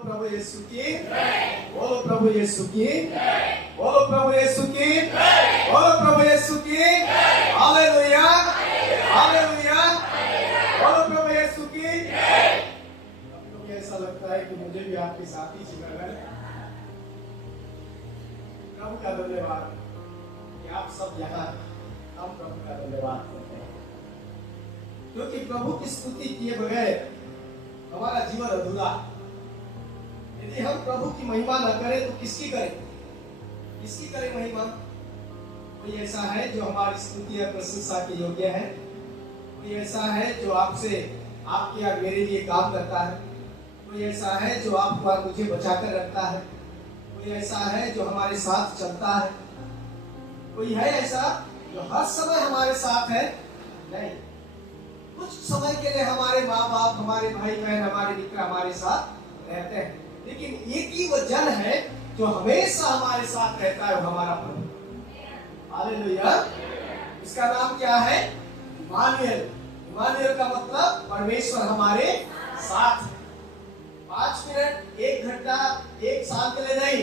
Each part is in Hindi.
प्रभु यीशु की, बोलो प्रभु यीशु की, बोलो प्रभु यीशु की, बोलो प्रभु यीशु की, हालेलुया, हालेलुया, बोलो प्रभु यीशु की। मुझे ऐसा लगता है कि मुझे भी आपके साथ ही जीना है। प्रभु का धन्यवाद कि आप सब यहाँ, हम प्रभु का धन्यवाद करते हैं, क्योंकि प्रभु की स्तुति किए बगैर हमारा जीवन अधूरा। यदि हम प्रभु की महिमा न करें तो किसकी करें? किसकी करें महिमा? कोई ऐसा है जो हमारी स्तुति और प्रशंसा के योग्य है? कोई ऐसा है जो आपसे, आपके या मेरे लिए काम करता है? कोई ऐसा है जो आपको और मुझे बचा कर रखता है? कोई ऐसा है जो हमारे साथ चलता है? कोई है ऐसा जो हर समय हमारे साथ है? नहीं। कुछ समय के लिए हमारे माँ बाप, हमारे भाई बहन, हमारे मित्र हमारे साथ रहते हैं, लेकिन एक ही वो जन है जो हमेशा हमारे साथ रहता है, वो हमारा प्रभु। हालेलुया। इसका नाम क्या है? इमानुएल। इमानुएल का मतलब परमेश्वर हमारे साथ है। 5 मिनट, 1 घंटा, 1 साल के लिए नहीं,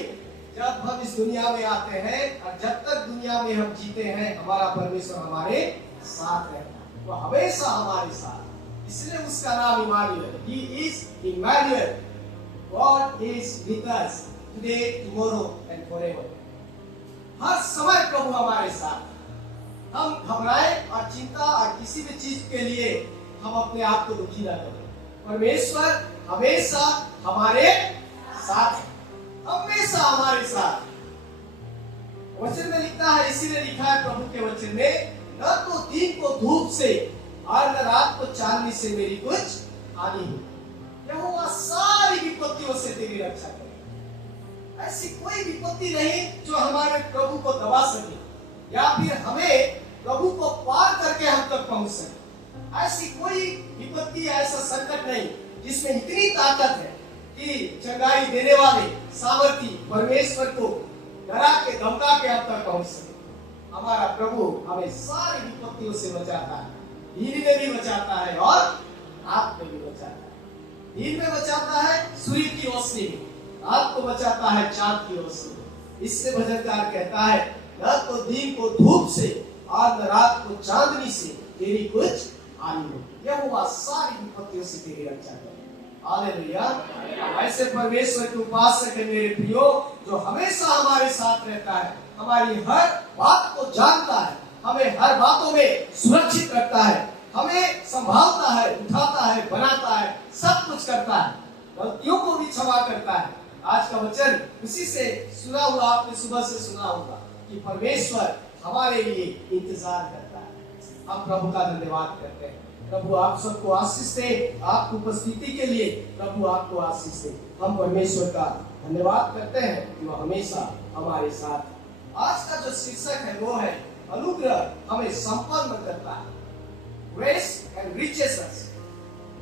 जब हम इस दुनिया में आते हैं और जब तक दुनिया में हम जीते हैं, हमारा परमेश्वर हमारे साथ रहता है, वो हमेशा हमारे साथ। इसलिए उसका नाम Emmanuel. He is Emmanuel. God is with us today, tomorrow and forever. हर समय प्रभु हमारे साथ। हम घबराए और चिंता और किसी भी चीज के लिए हम अपने आप को दुखी न करें। परमेश्वर हमेशा हमारे साथ है, हमेशा हमारे साथ। वचन में लिखता है, इसीलिए लिखा है प्रभु के वचन में, न तो दिन को धूप से और न रात को चांदनी से मेरी कुछ हानि हो। यहोवा सारी विपत्तियों से तेरी रक्षा करे। ऐसी कोई विपत्ति नहीं जो हमारे प्रभु को दबा सके या फिर हमें प्रभु को पार करके हम तक पहुंच सके। ऐसी कोई विपत्ति, ऐसा संकट नहीं जिसमें इतनी ताकत है कि चंगाई देने वाले सामर्थी परमेश्वर को डरा के, धमका के हम तक पहुंच सके। हमारा प्रभु हमें सारी विपत्तियों से बचाता है। दिन में भी बचाता है और रात में भी बचाता है। दिन में बचाता है सूर्य की रोशनी में, रात को बचाता है चांद की रोशनी में। इससे भजनकार कहता है, न तो दिन को धूप से और न रात को चांदनी से तेरी कुछ हानि हो। यहोवा सारी विपत्तियों से तेरी रक्षा करे। हालेलुया। ऐसे परमेश्वर के उपासक है मेरे प्रियो, जो हमेशा हमारे साथ रहता है, हमारी हर बात को जानता है, हमें हर बातों में सुरक्षित रखता है, हमें संभालता है, उठाता है, बनाता है, सब कुछ करता है, गलतियों को भी क्षमा करता है। आज का वचन उसी से सुना हुआ, आपने सुबह से सुना होगा कि परमेश्वर हमारे लिए इंतजार करता है। हम प्रभु का धन्यवाद करते हैं। प्रभु आप सबको आशीष दे, आपकी उपस्थिति के लिए प्रभु आपको आशीष दे। हम परमेश्वर का धन्यवाद करते हैं कि वो हमेशा हमारे साथ। आज का जो शीर्षक है वो है अनुग्रह हमें संपन्न करता है। Grace and riches.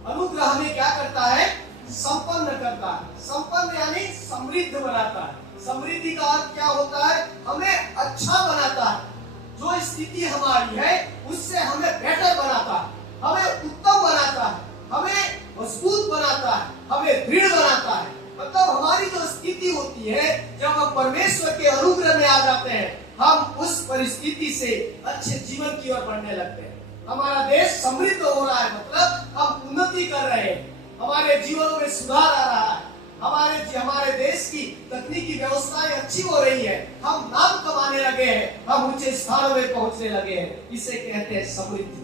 अनुग्रह हमें क्या करता है? संपन्न करता है। संपन्न यानी समृद्ध बनाता है। समृद्धि का अर्थ क्या होता है? हमें अच्छा बनाता है। जो स्थिति हमारी है उससे हमें बेटर बनाता है, हमें उत्तम बनाता है, हमें मजबूत बनाता है, हमें दृढ़ बनाता है। मतलब हमारी जो स्थिति होती है, जब हम परमेश्वर के अनुग्रह में आ जाते हैं, हम उस परिस्थिति से अच्छे जीवन की ओर बढ़ने लगते हैं। हमारा देश समृद्ध हो रहा है, मतलब हम उन्नति कर रहे हैं, हमारे जीवनों में सुधार आ रहा है, हमारे देश की तकनीकी व्यवस्थाएं अच्छी हो रही है, हम नाम कमाने लगे हैं, हम ऊंचे स्थानों में पहुंचने लगे हैं। इसे कहते हैं समृद्धि।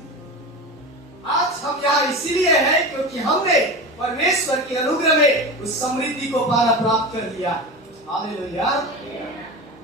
आज हम यहाँ इसीलिए हैं क्योंकि हमने परमेश्वर के अनुग्रह में उस समृद्धि को पाना प्राप्त कर लिया। हालेलुया।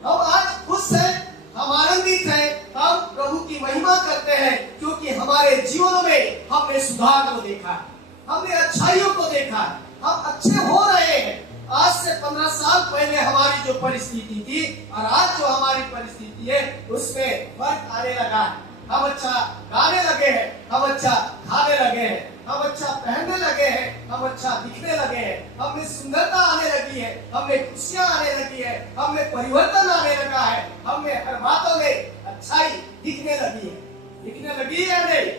हम आज खुश हैं, हम आनंदित हैं, हम प्रभु की महिमा करते हैं क्योंकि हमारे जीवनों में हमने सुधार को देखा है, हमने अच्छाइयों को देखा है, हम अच्छे हो रहे हैं। आज से 15 साल पहले हमारी जो परिस्थिति थी और आज जो हमारी परिस्थिति है उसमें फर्क आने लगा है। हम अच्छा गाने लगे हैं, हम अच्छा खाने लगे हैं, हम अच्छा पहनने लगे हैं, हम अच्छा दिखने लगे हैं, हमें सुंदरता आने लगी है, हमें खुशियां आने लगी है, हमें परिवर्तन आने लगा है, हमें हर बातों में अच्छाई दिखने लगी है। दिखने लगी है नहीं?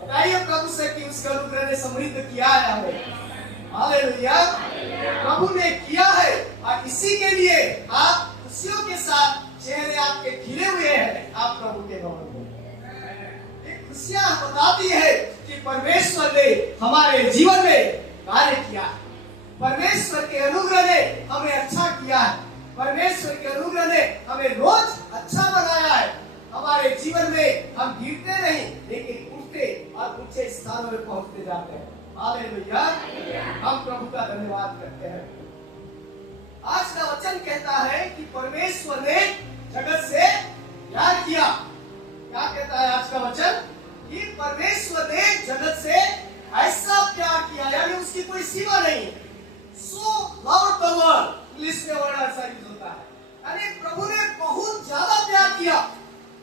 बताइए प्रभु से कि उसका अनुग्रह ने समृद्ध किया है हमें। हालेलुया। प्रभु ने किया है और इसी के लिए आप खुशियों के साथ चेहरे आपके खिले हुए हैं। आप प्रभु के भवन में खुशियां बताती है कि परमेश्वर ने हमारे जीवन में कार्य किया है। परमेश्वर के अनुग्रह ने हमें अच्छा किया है। परमेश्वर के अनुग्रह ने हमें रोज अच्छा बनाया है। हमारे जीवन में हम गिरते नहीं लेकिन उठते और ऊंचे स्थानों में पहुंचते जाते हैं। हालेलुया। हम प्रभु का धन्यवाद करते हैं। आज का वचन कहता है कि परमेश्वर ने जगत से प्यार किया। क्या कहता है आज का वचन? कि परमेश्वर ने जगत से ऐसा प्यार किया, यानी उसकी कोई सीमा नहीं है। So loved the world, English में वर्ड ऐसा यूज होता है, यानी प्रभु ने बहुत ज्यादा प्यार किया,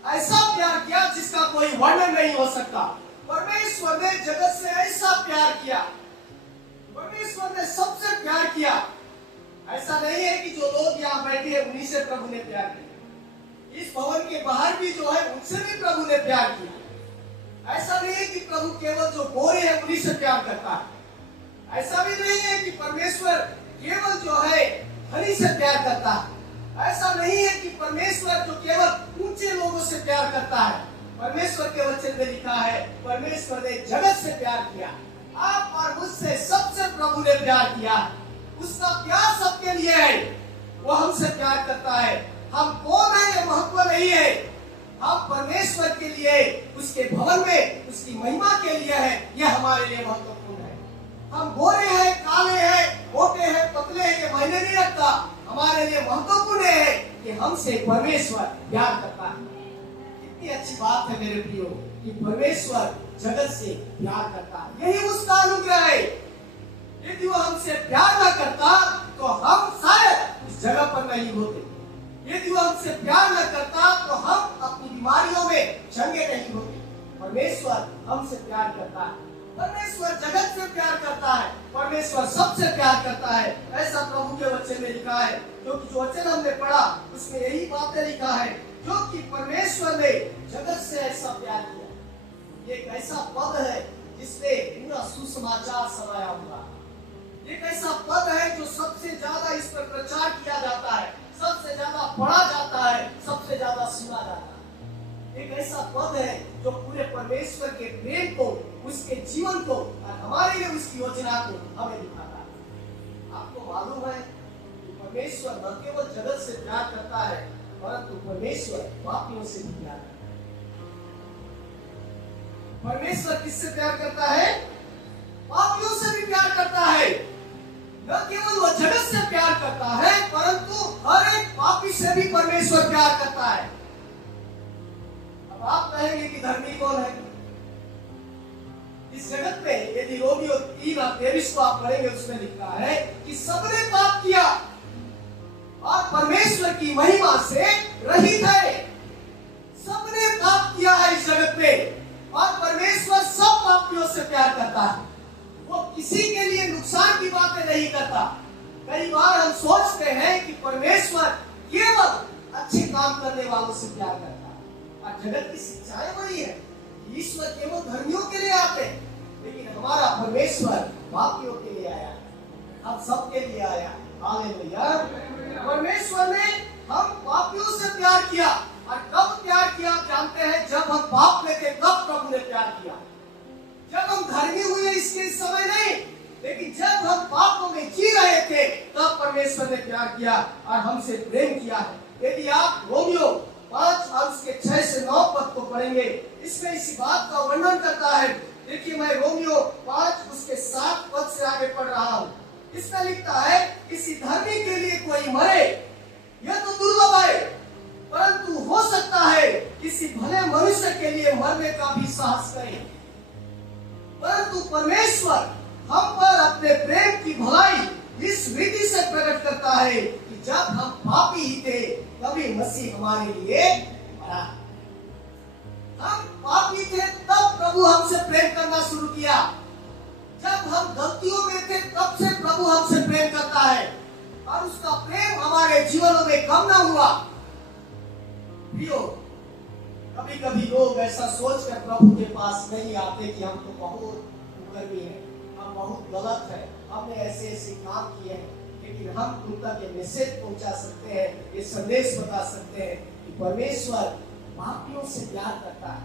ऐसा प्यार किया जिसका कोई वर्णन नहीं हो सकता। परमेश्वर ने जगत से ऐसा प्यार किया, परमेश्वर ने सबसे प्यार किया। ऐसा नहीं है कि जो लोग यहाँ बैठे हैं उन्हीं से प्रभु ने प्यार किया। इस भवन के बाहर भी जो है उनसे भी प्रभु ने प्यार किया। ऐसा नहीं है कि प्रभु केवल जो गोरे हैं उन्हीं से प्यार करता है। ऐसा भी नहीं है कि परमेश्वर केवल जो है धनी से प्यार करता है। ऐसा नहीं है कि परमेश्वर जो केवल ऊंचे लोगों से प्यार करता है। परमेश्वर के वचन में लिखा है परमेश्वर ने जगत से प्यार किया। आप और मुझसे सबसे प्रभु ने प्यार किया। उसका प्यार सबके लिए है। वो हमसे प्यार करता है। हम कौन है ये महत्व नहीं है। हम परमेश्वर के लिए, उसके भवन में, उसकी महिमा के लिए है। यह हमारे लिए महत्वपूर्ण है। हम गोरे हैं, काले हैं, मोटे हैं, पतले हैं, ये मायने नहीं रखता। हमारे लिए महत्वपूर्ण है कि हमसे परमेश्वर प्यार करता है। कितनी अच्छी बात है मेरे प्रियो कि परमेश्वर जगत से प्यार करता है। यही उसका अनुग्रह है। यदि वो हमसे प्यार न करता तो हम शायद उस जगह पर नहीं होते। यदि वो हमसे प्यार न करता तो हम अपनी बीमारियों में चंगे नहीं होते। परमेश्वर हमसे प्यार करता है। परमेश्वर जगत से प्यार करता है। परमेश्वर सबसे प्यार करता है। ऐसा प्रभु के वचन में लिखा है। क्योंकि जो वचन हमने पढ़ा उसमें यही बातें लिखा है, क्योंकि परमेश्वर ने जगत से ऐसा प्यार किया। ये एक ऐसा पद है जिसमें पूरा सुसमाचार समाया हुआ है। एक ऐसा पद है जो सबसे ज्यादा इस पर प्रचार किया जाता है, सबसे ज्यादा पढ़ा जाता है, सबसे ज्यादा सुना जाता है। एक ऐसा पद है जो पूरे परमेश्वर के प्रेम को, उसके जीवन को और हमारे लिए उसकी योजना को हमें दिखाता है। आपको मालूम है कि परमेश्वर न केवल जगत से प्यार करता है परंतु परमेश्वर पापियों से भी प्यार करता है। परमेश्वर किससे प्यार करता है? पापियों से भी प्यार करता है। न केवल वह जगत से प्यार करता है परंतु हर एक पापी से भी परमेश्वर प्यार करता है। अब आप कहेंगे कि धर्मी कौन है? इस जगत में यदि रोमियो 3:23 को आप पढ़ेंगे उसमें लिखा है कि सबने पाप किया और परमेश्वर की महिमा से रहित है। सबने पाप किया है इस जगत में और परमेश्वर सब पापियों से प्यार करता है। वो किसी के लिए नुकसान की बातें नहीं करता। कई बार हम सोचते हैं कि परमेश्वर केवल अच्छे काम करने वालों से प्यार करता है और जगत की शिक्षाएं वही है। ईश्वर केवल धर्मियों के लिए आते हैं, लेकिन हमारा परमेश्वर पापियों के लिए आया, हम सब के लिए आया। हालेलुया। परमेश्वर ने हम पापियों से प्यार किया और कब प्यार किया आप जानते हैं? जब हम पाप में थे तब प्रभु ने प्यार किया। जब हम धर्मी हुए इसके समय नहीं, लेकिन जब हम पापों में जी रहे थे तब परमेश्वर ने प्यार किया और हमसे प्रेम किया है। यदि आप रोमियो 5:6-9 पद को पढ़ेंगे, इसमें इसी बात का वर्णन करता है। देखिए मैं रोमियो 5:7 पद से आगे पढ़ रहा हूँ। इसमें लिखता है किसी धर्मी के लिए कोई मरे यह तो दुर्लभ है, परंतु हो सकता है किसी भले मनुष्य के लिए मरने का भी साहस करे। परंतु परमेश्वर हम पर अपने प्रेम की भलाई इस विधि से प्रकट करता है कि जब हम पापी ही थे तभी मसीह हमारे लिए मरा। हम पापी थे तब प्रभु हमसे प्रेम करना शुरू किया। जब हम गलतियों में थे तब से प्रभु हमसे प्रेम करता है और उसका प्रेम हमारे जीवनों में कम ना हुआ। कभी कभी लोग ऐसा सोचकर प्रभु के पास नहीं आते कि हम तो बहुत कुकर्मी हैं, हम बहुत गलत हैं, हमने ऐसे ऐसे काम किए हैं, लेकिन हम उन तक ये मैसेज पहुंचा सकते हैं, ये संदेश बता सकते हैं कि परमेश्वर पापियों से प्यार करता है,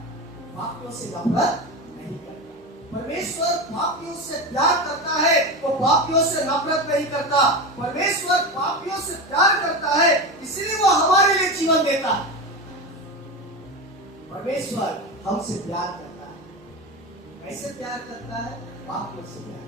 पापियों से नफरत नहीं करता। परमेश्वर पापियों से प्यार करता है, वो पापियों से नफरत नहीं करता। परमेश्वर पापियों से प्यार करता है, इसलिए वो हमारे लिए जीवन देता है। परमेश्वर हमसे प्यार करता है। कैसे प्यार करता है? पापियों से प्यार।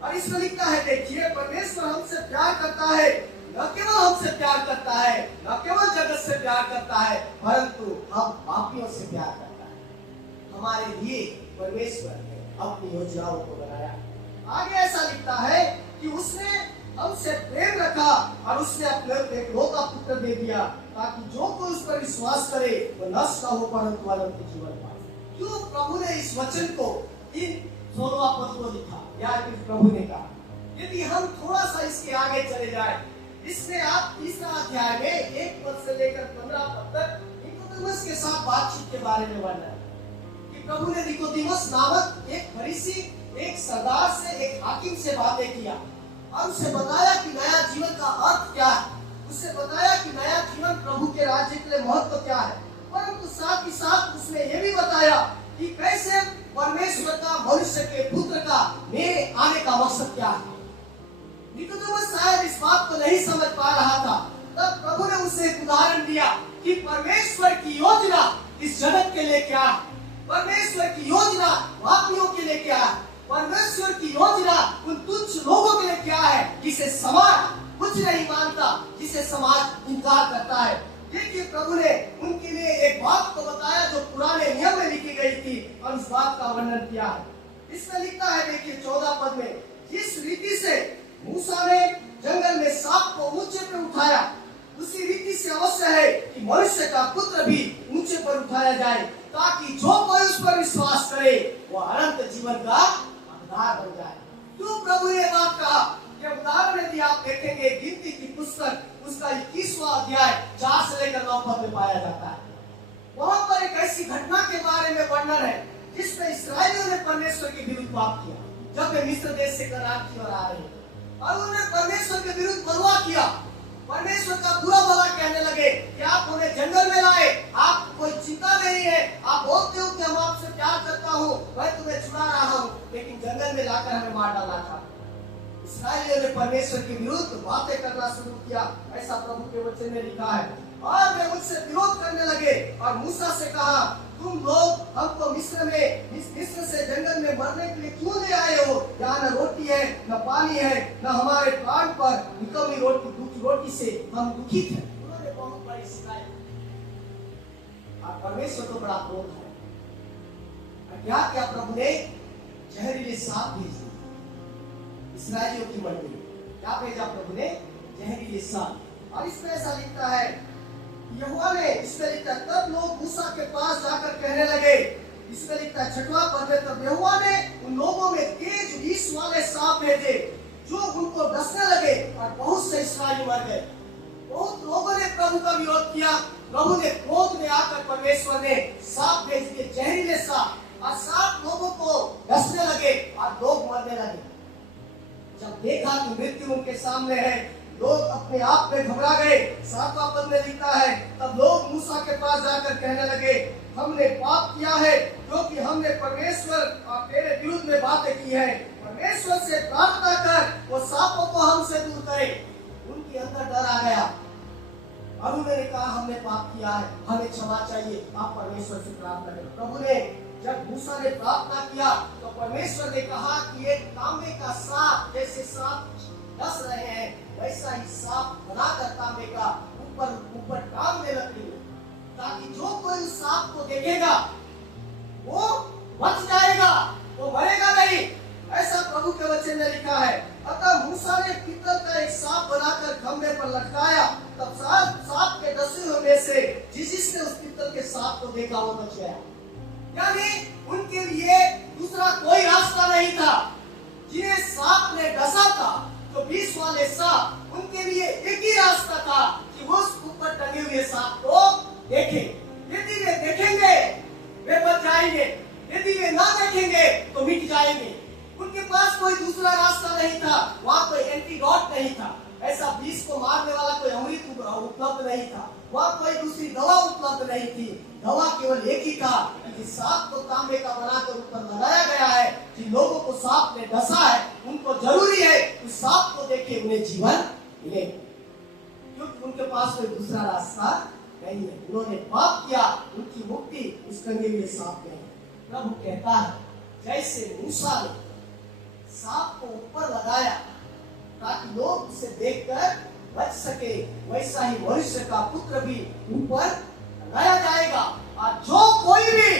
और इसमें लिखा है, देखिए, परमेश्वर हमसे प्यार करता है, न केवल हमसे प्यार करता है, न केवल जगत से प्यार करता है, परंतु हम पापियों से प्यार करता है। हमारे लिए परमेश्वर ने अपनी योजनाओं को बनाया। आगे ऐसा लिखता है कि उसने हमसे प्रेम रखा और उसने अपने एकलौता पुत्र दे दिया, ताकि जो कोई उस पर विश्वास करे वो नष्ट न हो परंतु अनंत जीवन पाए। क्यों प्रभु ने इस वचन को इन 16वां पद को लिखा? या प्रभु ने कहा, यदि हम थोड़ा सा इसके आगे चले जाए, इसमें आप तीसरा अध्याय में 1 पद से लेकर 15 पद तक निकोदेमस के साथ बातचीत के बारे में वर्णन है कि प्रभु ने निकोदेमस नामक एक फरीसी, एक सरदार से, एक हाकिम से बातें किया और उसे बताया कि नया जीवन का अर्थ क्या है। उसे बताया कि नया जीवन प्रभु के राज्य के लिए महत्व क्या है, परंतु साथ ही साथ उसने ये भी बताया कि कैसे परमेश्वर का, मनुष्य के पुत्र का मेरे आने का मकसद क्या है। निकोदेमस शायद इस बात को नहीं समझ पा रहा था। तब प्रभु ने उसे एक उदाहरण दिया कि परमेश्वर की योजना इस जगत के लिए क्या है, परमेश्वर की योजना पापियों के लिए क्या है, परमेश्वर की योजना उन तुच्छ लोगों के लिए क्या है जिसे समाज कुछ नहीं मानता, जिसे समाज इनकार करता है। देखिए, प्रभु ने उनके लिए एक बात को बताया जो पुराने नियम में लिखी गई थी और उस बात का वर्णन किया है। इसमें लिखा है, देखिए 14 पद में, जिस रीति से मूसा ने जंगल में सांप को ऊंचे पर उठाया, उसी रीति से अवश्य है कि मनुष्य का पुत्र भी ऊंचे पर उठाया जाए, ताकि जो कोई उस पर विश्वास करे वो अनंत जीवन का हकदार बन जाए। क्यों प्रभु ने बात कहा? ये उदाहरण यदि आप देखेंगे गिनती की पुस्तक, उसका 21वां अध्याय 4 से लेकर 9 पद में पाया जाता है। वहां पर एक ऐसी घटना के बारे में वर्णन है जिसमें इस्राएलियों ने परमेश्वर के विरुद्ध पाप किया, जब वे मिस्र देश से कनान की ओर आ रहे थे और उन्होंने परमेश्वर के विरुद्ध बलवा किया। परमेश्वर का बुरा भला कहने लगे कि आप हमें जंगल में लाए, आप कोई चिंता नहीं है, आप बोलते हो कि हम आपसे प्यार करता हूँ, मैं तुम्हें छुड़ा रहा हूँ, लेकिन जंगल में लाकर हमें मार डाला था। इस्राएलियों ने परमेश्वर के विरुद्ध बातें करना शुरू किया, ऐसा प्रभु के वचन में लिखा है। और वे मुझसे विरोध करने लगे और मूसा से कहा, तुम लोग हमको मिस्र से जंगल में मरने के लिए क्यों ले आए हो? यहाँ न रोटी है, न पानी है, न हमारे प्राण पर निकम्मी रोटी से हम दुखित हैं। उन्होंने बहुत बड़ी शिकायत। और परमेश्वर तो बड़ा क्रोध है। क्या क्या प्रभु ने जहरीले सांप भेज दिए इस्राएलियों की मंडली। क्या भेजा प्रभु ने? जहरीले सांप। और इसमें ऐसा लिखता है, यहोवा ने, इसमें लिखता है, तब लोग मूसा के पास जाकर कहने लगे, इसमें लिखता है 6वां पद में, तब यहोवा ने उन लोगों में तेज विष वाले सांप भेजे जो उनको डसने लगे और बहुत से इस्राएली मर गए। बहुत लोगों ने प्रभु का विरोध किया। प्रभु ने क्रोध में आकर परमेश्वर ने सांप भेज दिए, जहरीले सांप, और सांप लोगों को डसने लगे और लोग मरने लगे। जब देखा कि मृत्यु उनके सामने है, लोग अपने आप में घबरा गए। 7वां पद में लिखता है, तब लोग मूसा के पास जाकर कहने लगे, हमने पाप किया है क्योंकि हमने परमेश्वर और तेरे विरुद्ध में बातें की है। परमेश्वर से प्रार्थना कर वो सांपों को हमसे दूर करे। उनके अंदर डर आ गया और उन्होंने कहा, हमने पाप किया है, हमें क्षमा चाहिए, आप परमेश्वर से प्रार्थना करें। प्रभु ने, जब मूसा ने प्रार्थना किया तो परमेश्वर ने कहा कि एक तांबे का सांप, जैसे सांप डस रहे हैं वैसा ही सांप बनाकर तांबे का ऊपर टांगने लकड़ी में, ताकि जो कोई उस सांप को देखेगा वो बच जाएगा, वो मरेगा नहीं। ऐसा प्रभु के वचन में लिखा है। अतः मूसा ने पीतल का एक सांप बनाकर खंभे पर लटकाया, तब सांप के डसे हुए में से जिसने उस पीतल के सांप को देखा वो बच गया। यानी उनके लिए दूसरा कोई रास्ता नहीं था। जिन्हें सांप ने डसा था, तो विष वाले सांप, उनके लिए एक ही रास्ता था कि वो उस ऊपर टंगे हुए सांप को देखें। यदि वे देखेंगे वे बच जाएंगे, यदि वे ना देखेंगे तो मिट जाएंगे। उनके नहीं था, वहाँ कोई एंटीडोट नहीं था, ऐसा विष को मारने वाला कोई अमृत उपलब्ध नहीं था, वहाँ कोई दूसरी दवा उपलब्ध नहीं थी। दवा केवल एक ही था कि सांप को तांबे का बनाकर ऊपर लगाया गया है। जिन लोगों को सांप ने डसा है उनको जरूरी है उस सांप को देखे उन्हें जीवन मिले, क्योंकि उनके पास कोई दूसरा रास्ता नहीं है। उन्होंने पाप किया, उनकी मुक्ति उस टंगे हुए सांप में है। प्रभु कहता है जैसे मूसा ने सांप को ऊपर लगाया ताकि लोग उसे देखकर बच सके, वैसा ही मनुष्य का पुत्र भी ऊपर लगाया जाएगा। और जो कोई भी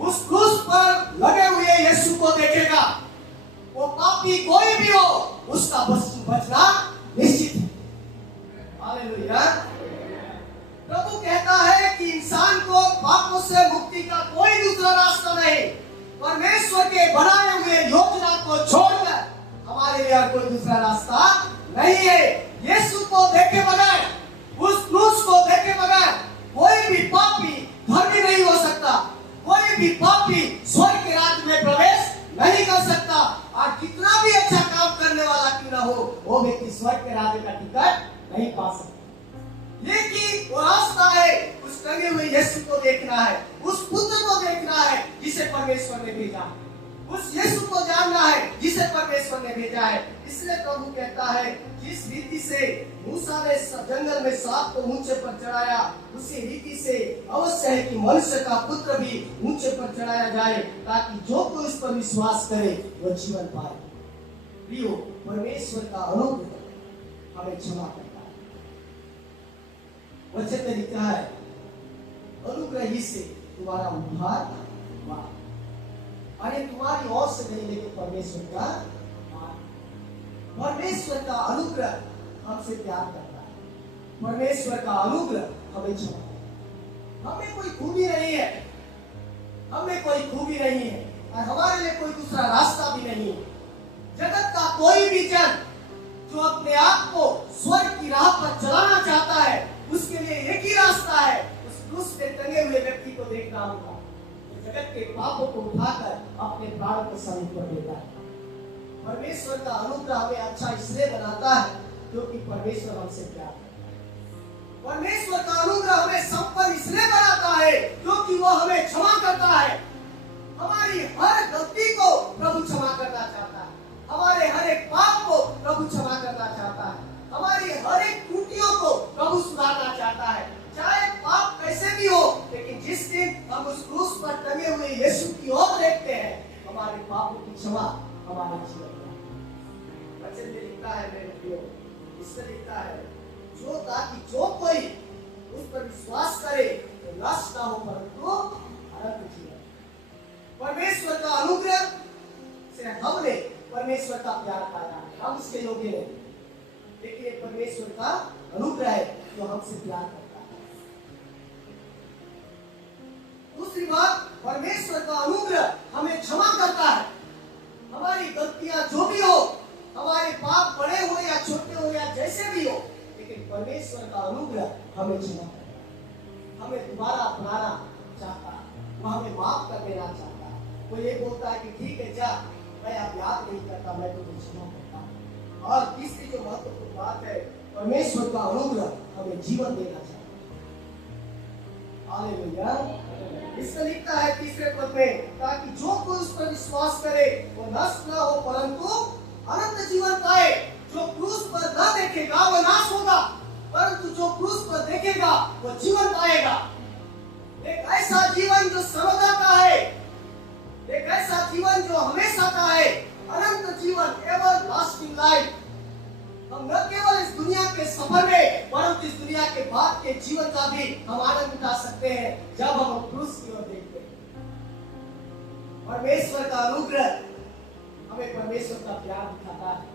उस क्रूस पर लगे हुए यीशु को देखेगा, वो पापी कोई भी हो, उसका बचना निश्चित है। हालेलुया। प्रभु कहता है कि इंसान को पापों से मुक्ति का कोई दूसरा रास्ता नहीं, परमेश्वर के बनाए हुए योजना को छोड़कर हमारे लिए और कोई दूसरा रास्ता नहीं है। यीशु को देखे बगैर, उस क्रूस को देखे बगैर कोई भी पापी धर्मी नहीं हो सकता, कोई भी पापी स्वर्ग के राज्य में प्रवेश नहीं कर सकता। और कितना भी अच्छा काम करने वाला क्यों ना हो, वो व्यक्ति स्वर्ग के राज्य का टिकट नहीं पा सकता। लेकिन वो रास्ता है उस टंगे हुए यीशु को देखना है, उस पुत्र को देखना है जिसे परमेश्वर ने भेजा है, उस यीशु को जानना है जिसे परमेश्वर ने भेजा है। इसलिए प्रभु कहता है जिस रीति से मूसा ने जंगल में सांप को ऊंचे पर चढ़ाया, उसी रीति से अवश्य है कि मनुष्य का पुत्र भी ऊंचे पर चढ़ाया जाए, ताकि जो कोई उस पर विश्वास करे वह जीवन पाए। प्रियो, परमेश्वर का अनुग्रह हमें क्षमा करता है। वचन में लिखा है अनुग्रह ही से तुम्हारा उद्धार हुआ। अरे तुम्हारी ओर से नहीं, लेकिन परमेश्वर का अनुग्रह हमसे प्यार करता है। परमेश्वर का अनुग्रह हमें क्षमा। हमें कोई खूबी नहीं है, हमें कोई खूबी नहीं है और हमारे लिए कोई दूसरा रास्ता भी नहीं है। जगत का कोई भी जन जो अपने आप को स्वर्ग की राह पर चलाना चाहता है, उसके लिए एक ही रास्ता है, उस क्रूस पे टंगे हुए व्यक्ति को देखना होगा। जगत के पापों को उठाकर अपने प्राण को समीप कर देता है। परमेश्वर का अनुग्रह हमें अच्छा इसलिए बनाता है क्योंकि परमेश्वर हमसे प्यार करता है। परमेश्वर का अनुग्रह हमें संपन्न इसलिए बनाता है क्योंकि वो हमें क्षमा करता है। हमारी हर गलती को प्रभु क्षमा करना चाहता है, हमारे हर एक पाप को प्रभु क्षमा करना चाहता है, हमारी हर एक त्रुटियों को प्रभु सुधारना चाहता है। चाहे पाप कैसे भी हो, लेकिन जिस दिन हम उस क्रूस पर टंगे हुए यीशु की ओर देखते हैं, हमारे पापों की क्षमा हमारे जीवन में। वचन में लिखा है मेरे प्रियो, इसमें लिखा है ताकि जो कोई उस पर विश्वास करे तो नष्ट ना हो परंतु अनंत जीवन। परमेश्वर का अनुग्रह से हमने परमेश्वर का प्यार पाया, हम उसके योग्य नहीं, लेकिन ये परमेश्वर का अनुग्रह है जो हमसे प्यार करता है। दूसरी बात, परमेश्वर का अनुग्रह हमें क्षमा करता है। हमारी गलतियां जो भी हो, हमारे पाप बड़े हो या छोटे हो या जैसे भी हो, लेकिन परमेश्वर का अनुग्रह हमें क्षमा करता है, हमें दोबारा अपनाना चाहता है, वो हमें माफ कर देना चाहता है। वो ये बोलता है कि ठीक है जा, मैं अब याद नहीं करता, मैं तुझे क्षमा करता हूँ। और तीसरी जो महत्वपूर्ण बात है, परमेश्वर का अनुग्रह हमें जीवन देना चाहता है। हालेलुया। इसमें लिखा है तीसरे पद में, ताकि जो कोई उस पर विश्वास करे वो नष्ट न हो परंतु अनंत जीवन पाए। जो क्रूस पर न देखेगा वो नाश होगा, परंतु जो क्रूस पर देखेगा वो जीवन पाएगा। एक ऐसा जीवन जो सर्वदा का है, एक ऐसा जीवन जो हमेशा का है, अनंत जीवन, एवर लास्टिंग लाइफ। हम न केवल इस दुनिया के सफर में, परंतु इस दुनिया के बाद के जीवन का भी हम आनंद उठा सकते हैं जब हम क्रूस की ओर देखते हैं। परमेश्वर का अनुग्रह हमें परमेश्वर का प्यार दिखाता है।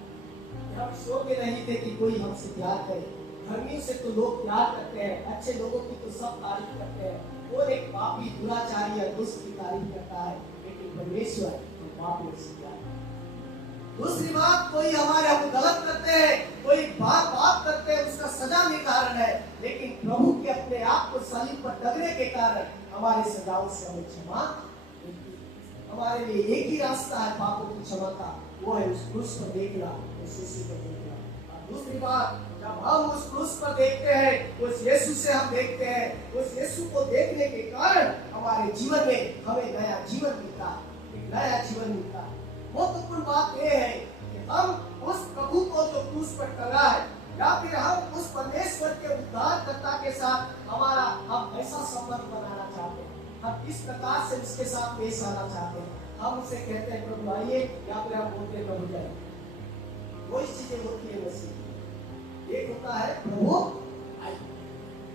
हम सोचे नहीं थे कि कोई हमसे प्यार करे। धर्मियों से तो लोग प्यार करते हैं, अच्छे लोगों की तो सब तारीफ करते हैं, और एक पापी दुराचारी या दुष्ट की तारीफ करता है, लेकिन परमेश्वर तो पापियों से प्यार करता है। दूसरी बात, कोई हमारे हम गलत करते हैं, कोई पाप करते हैं, उसका सजा नहीं कारण है, लेकिन प्रभु के अपने आप को सलीब पर टंगने के कारण हमारे सजाओं से हमें क्षमा मिलती है। हमारे लिए एक ही रास्ता है पापों की क्षमा का, वो है उस क्रूस को देखना, उस यीशु को देखना। और दूसरी बात, जब हम उस क्रूस पर देखते हैं, उस यीशु से हम देखते हैं, उस यीशु को देखने के कारण हमारे जीवन में हमें नया जीवन मिलता है, एक नया जीवन मिलता है। महत्वपूर्ण बात यह है कि हम उस प्रभु को जो क्रूस पर टंगा है, या फिर हम उस परमेश्वर के उद्धारकर्ता के साथ हम ऐसा संबंध बनाना चाहते हैं, हम किस प्रकार से उसके साथ पेश आना चाहते हैं। हम उसे कहते हैं प्रभु आइए, या फिर हम बोलते हैं प्रभु जाइए। दो चीजें होती है मसीह, एक होता है प्रभु आइए,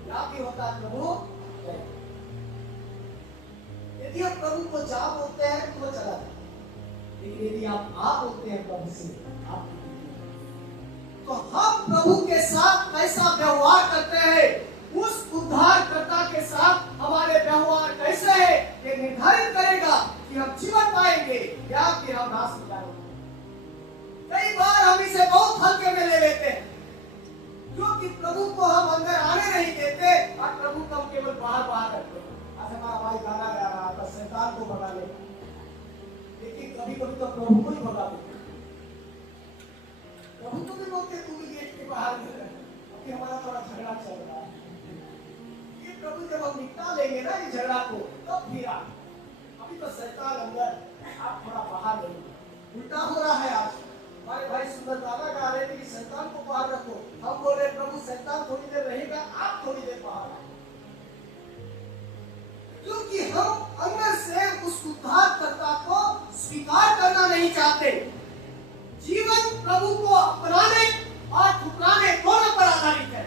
या फिर होता है प्रभु जाइए। यदि हम प्रभु को जा बोलते हैं तो वो चला जाता है, लेकिन यदि आप बोलते हैं प्रभु से आप, तो हम प्रभु के साथ कैसा व्यवहार करते हैं, उस उद्धारकर्ता के साथ हमारे व्यवहार कैसे है, ये निर्धारित करेगा कि हम जीवन पाएंगे या फिर हम नाश हो जाएंगे। कई बार हम इसे बहुत हल्के में ले लेते हैं, क्योंकि प्रभु को हम अंदर आने नहीं देते और प्रभु को हम केवल बाहर बाहर रखते हैं। आज हमारा भाई गाना गा रहा था शैतान को भगाने, लेकिन कभी कभी तो प्रभु को ही भगा देते, प्रभु को भी बोलते तू भी गेट के बाहर नहीं रह। अभी हमारा थोड़ा झगड़ा चल रहा है, ये प्रभु जब हम निपटा लेंगे ना इस झगड़ा को, तब फिर अभी तो शैतान अंदर, आप थोड़ा बाहर नहीं। उल्टा हो रहा है आज। हमारे भाई सुंदर गाना गा रहे थे कि शैतान को बाहर रखो, हम बोल रहे प्रभु शैतान थोड़ी देर रहेगा, आप थोड़ी देर बाहर आए, क्योंकि हम अंदर से उस उद्धारकर्ता को स्वीकार करना नहीं चाहते। जीवन प्रभु को अपनाने और ठुकराने दोनों पर आधारित है।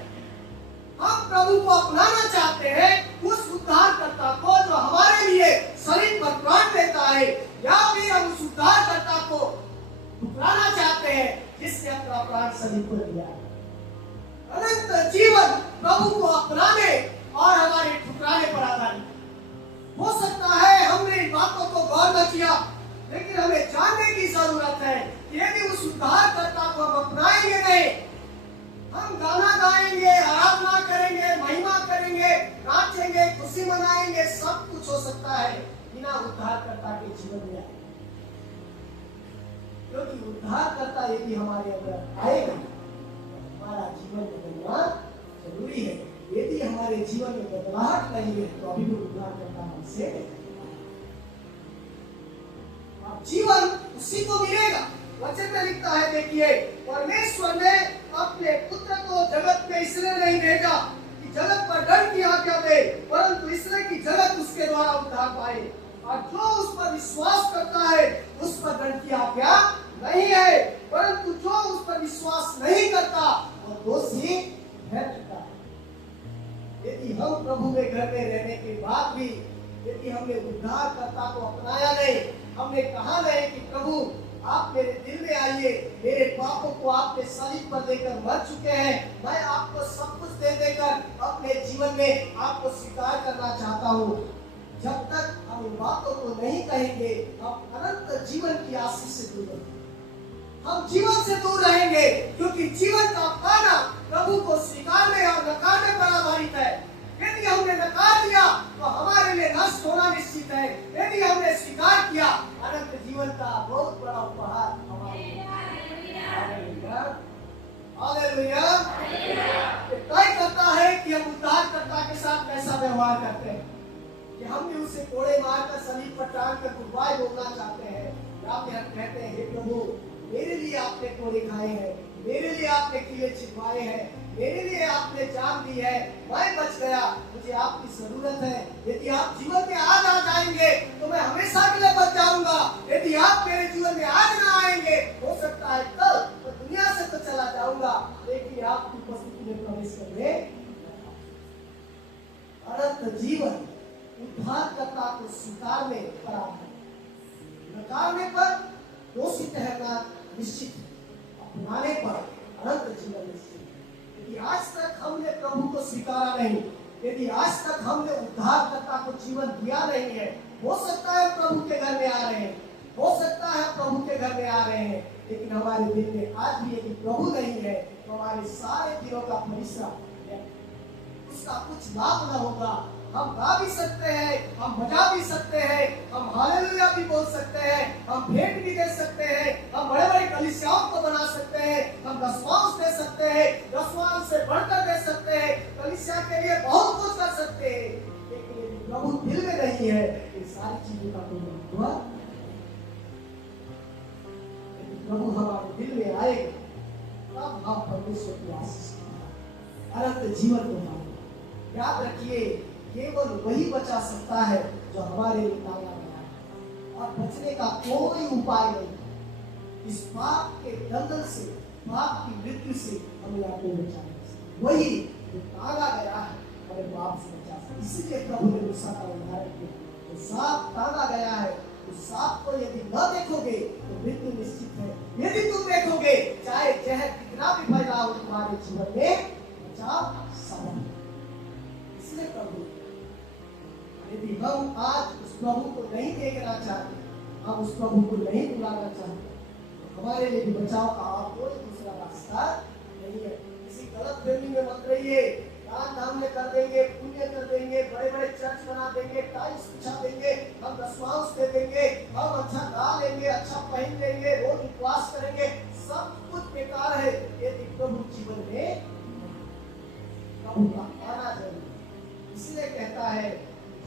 हम प्रभु को अपनाना चाहते हैं, उस उद्धारकर्ता को जो हमारे लिए शरीर पर प्राण देता है, या फिर हम उस उद्धारकर्ता को ठुकराना चाहते हैं जिसने अपना प्राण शरीर को दिया है। अनंत जीवन प्रभु को अपनाने और हमारे ठुकराने पर आधारित हो सकता है। हमने इन बातों को गौर न किया, लेकिन हमें जानने की जरूरत है कि यदि उस उद्धारकर्ता को हम अपनाएंगे नहीं, हम गाना गाएंगे, आराधना करेंगे, महिमा करेंगे, नाचेंगे, खुशी मनाएंगे, सब कुछ हो सकता है बिना उद्धारकर्ता के जीवन में आए। क्योंकि उद्धारकर्ता यदि हमारे अंदर आएगा, हमारा जीवन बदलना जरूरी है। यदि हमारे जीवन में बदलाहट नहीं है, तो अभी भी उद्धारकर्ता हमसे जीवन उसी को मिलेगा। वचन में लिखता है, देखिए परमेश्वर ने अपने पुत्र को जगत में इसलिए नहीं भेजा कि जगत पर दंड की आज्ञा दे, परंतु इसलिए कि जगत उसके द्वारा उद्धार पाए। और जो उस पर विश्वास करता है उस पर दंड की आज्ञा नहीं है, परंतु जो उस पर विश्वास नहीं करता वो दोषी ठहरता है। यदि हम प्रभु में घर में रहने के बाद भी यदि हमने उद्धारकर्ता को अपनाया नहीं, हमने कहा नहीं कि प्रभु आप मेरे दिल में आइए, मेरे पापों को आपने शरीर पर देकर मर चुके हैं, मैं आपको सब कुछ दे देकर अपने जीवन में आपको स्वीकार करना चाहता हूँ। जब तक हम इन बातों को नहीं कहेंगे, हम अनंत जीवन की आशीष से दूर रहेंगे, हम जीवन से दूर रहेंगे। क्योंकि जीवन का पाना प्रभु को स्वीकारने और नकारने पर आधारित है। यदि हमने नकार दिया तो हमारे लिए नष्ट होना निश्चित है, यदि हमने स्वीकार किया अनंत जीवन का बहुत बड़ा उपहार हमारे तय करता है कि हम उद्धारकर्ता के साथ कैसा व्यवहार करते हैं, कि हम भी उसे कोड़े मारकर शरीर पर टांग कर गुड बाय बोलना चाहते हैं, या फिर हम कहते हैं हे प्रभु मेरे लिए आपने कोड़े खाए हैं, मेरे लिए आपने कीड़े छिपवाए हैं, मेरे लिए आपने जान दी है, मैं बच गया, मुझे आपकी जरूरत है। यदि आप जीवन में आज आ जाएंगे तो मैं हमेशा के लिए बच जाऊंगा। यदि आप मेरे जीवन में आज ना आएंगे, हो सकता है कल तो दुनिया से तो चला जाऊंगा, लेकिन आपकी उपस्थिति में प्रवेश करने। अनंत जीवन उद्धारकर्ता को स्वीकारने पर आधारित, नकारने पर दोषी ठहरना निश्चित, अपनाने पर अनंत जीवन निश्चित। यदि आज तक हमने प्रभु को स्वीकारा नहीं, यदि आज तक हमने उद्धारकर्ता को जीवन दिया नहीं है, हो सकता है प्रभु के घर में आ रहे हैं, हो सकता है प्रभु के घर में आ रहे हैं, लेकिन हमारे दिल में आज भी यदि प्रभु नहीं है तो हमारे सारे दिनों का परिश्रम उसका कुछ लाभ न होगा। हम गा भी सकते हैं, हम बजा भी सकते हैं, हम हालेलुया भी बोल सकते हैं, हम भेंट भी दे सकते हैं, हम बड़े बड़े कलीसियाओं को बना सकते हैं, हम दसवांश दे सकते हैं, दसवांश से बढ़कर दे सकते हैं, कलीसिया के लिए बहुत कुछ कर सकते हैं, लेकिन यदि प्रभु दिल में नहीं है, इन सारी चीजों का कोई महत्व। प्रभु हमारे दिल में आएगा तब हम परमेश्वर की आशीष अनंत जीवन को पाएंगे। याद रखिए, केवल वही बचा सकता है जो हमारे लिए मांगा गया है, और बचने का कोई उपाय नहीं। इस पाप के दंगल से, पाप की मृत्यु से हमें आपको बचाना, वही जो मांगा गया है हमें पाप से बचा सकता। इसीलिए प्रभु ने मूसा का उदाहरण दिया, जो सांप ताना गया है, उस सांप को यदि न देखोगे तो मृत्यु निश्चित है, यदि तुम देखोगे चाहे जहर कितना भी फैला हो तुम्हारे जीवन में, बचाव संभव। इसलिए प्रभु, यदि हम आज उस प्रभु को नहीं देखना चाहते, हम उस प्रभु को नहीं बुलाना चाहते, तो हमारे लिए भी बचाव का कोई दूसरा रास्ता नहीं है। किसी गलत फहमी में मत रहिए, दान धाम में कर देंगे, पुण्य कर देंगे, बड़े बड़े चर्च बना देंगे, टाइल्स बिछा देंगे, हम दसवांश दे देंगे, हम अच्छा गा लेंगे, अच्छा पहन लेंगे, रोज उपवास करेंगे, सब कुछ बेकार है यदि प्रभु जीवन में प्रभु का आना जरूरी। इसलिए कहता है,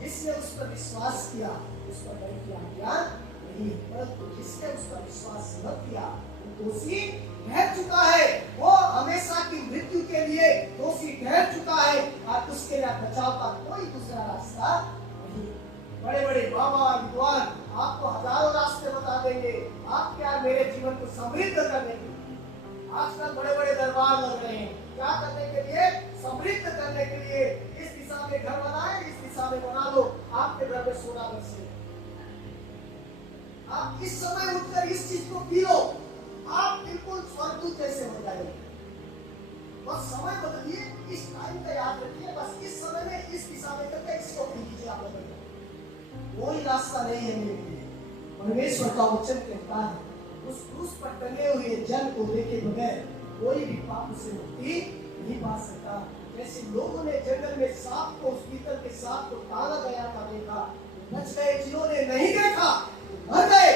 जिसने उस पर विश्वास किया उस पर नहीं किया ज्ञान नहीं, परंतु जिसने उस पर विश्वास न किया वो दोषी ठहर चुका है, वो हमेशा की मृत्यु के लिए दोषी ठहर चुका है, और उसके लिए बचाव का कोई दूसरा रास्ता नहीं। बड़े बड़े बाबा विद्वान आपको हजारों रास्ते बता देंगे आपके और मेरे जीवन को समृद्ध करने के लिए। आजकल बड़े बड़े दरबार लग रहे हैं, क्या करने के लिए? समृद्ध करने के लिए। इस दिशा में घर बनाए, इस दिशा में बना लो, आपके घर में सोना बरसे। आप इस समय उठकर इस चीज को पी लो, आप बिल्कुल स्वर्गदूत जैसे हो जाएंगे। बस समय बदलिए, इस टाइम का याद रखिए, बस इस समय में इस दिशा में करके इसको पी लीजिए। आप लोग कोई रास्ता नहीं है मेरे लिए। परमेश्वर का वचन कहता है, उस क्रूस पर टंगे हुए जन को देखे बगैर कोई भी पाप से मुक्ति नहीं पा सकता। जैसे लोगों ने जंगल में सांप को, उस पीतल के सांप को ताना गया था देखा, बच गए। जिन्होंने नहीं देखा मर गए,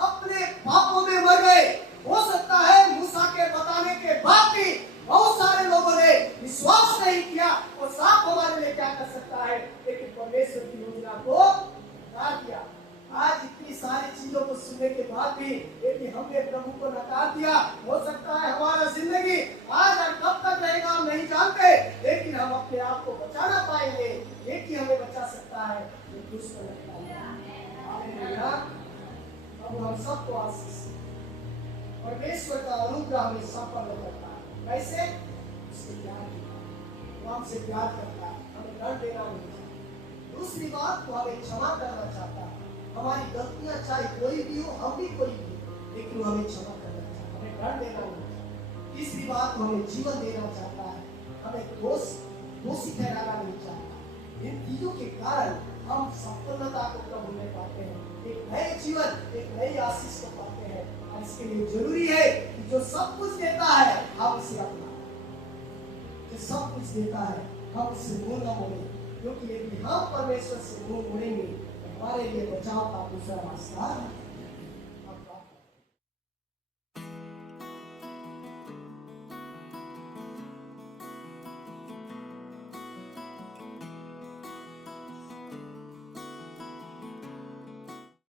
अपने पापों में मर गए। हो सकता है मूसा के बताने के बाद भी बहुत सारे लोगों ने विश्वास नहीं किया और सांप हमारे लिए क्या कर सकता है, लेकिन परमेश्वर की योजना को नकार दिया। आज इतनी सारी चीजों को सुनने के बाद भी यदि हमने प्रभु को नकार दिया, हो सकता है हमारा जिंदगी आज और कब तक रहेगा हम नहीं जानते, लेकिन हम अपने आप को बचाना पाएंगे। एक ही हमें बचा सकता है, जो क्रूस पर लटका है। अब हम सबको आशीष, परमेश्वर का अनुग्रह हमें सब पर करता है। कैसे? उसके प्यार की, वो हमसे प्यार करता है, हमें दंड देना नहीं चाहता। दूसरी बात, वो हमें क्षमा करना चाहता है। हमारी गलतियां चाहे कोई भी हो, हम भी कोई भी, लेकिन वो हमें क्षमा करना चाहता है, हमें दंड देना नहीं चाहता। तीसरी बात, वो हमें जीवन देना चाहता है, हमें दोषी ठहराना नहीं चाहता। इन चीजों के कारण हम संपन्नता को प्रभु में पाते हैं, एक नए जीवन, एक नई आशीष को पाते हैं। और इसके लिए जरूरी है कि जो सब कुछ देता है हम उसे अपना, जो सब कुछ देता है हम उससे मुंह न मोड़ें, क्योंकि यदि हम परमेश्वर से मुंह मोड़ेंगे तो हमारे लिए बचाव का दूसरा रास्ता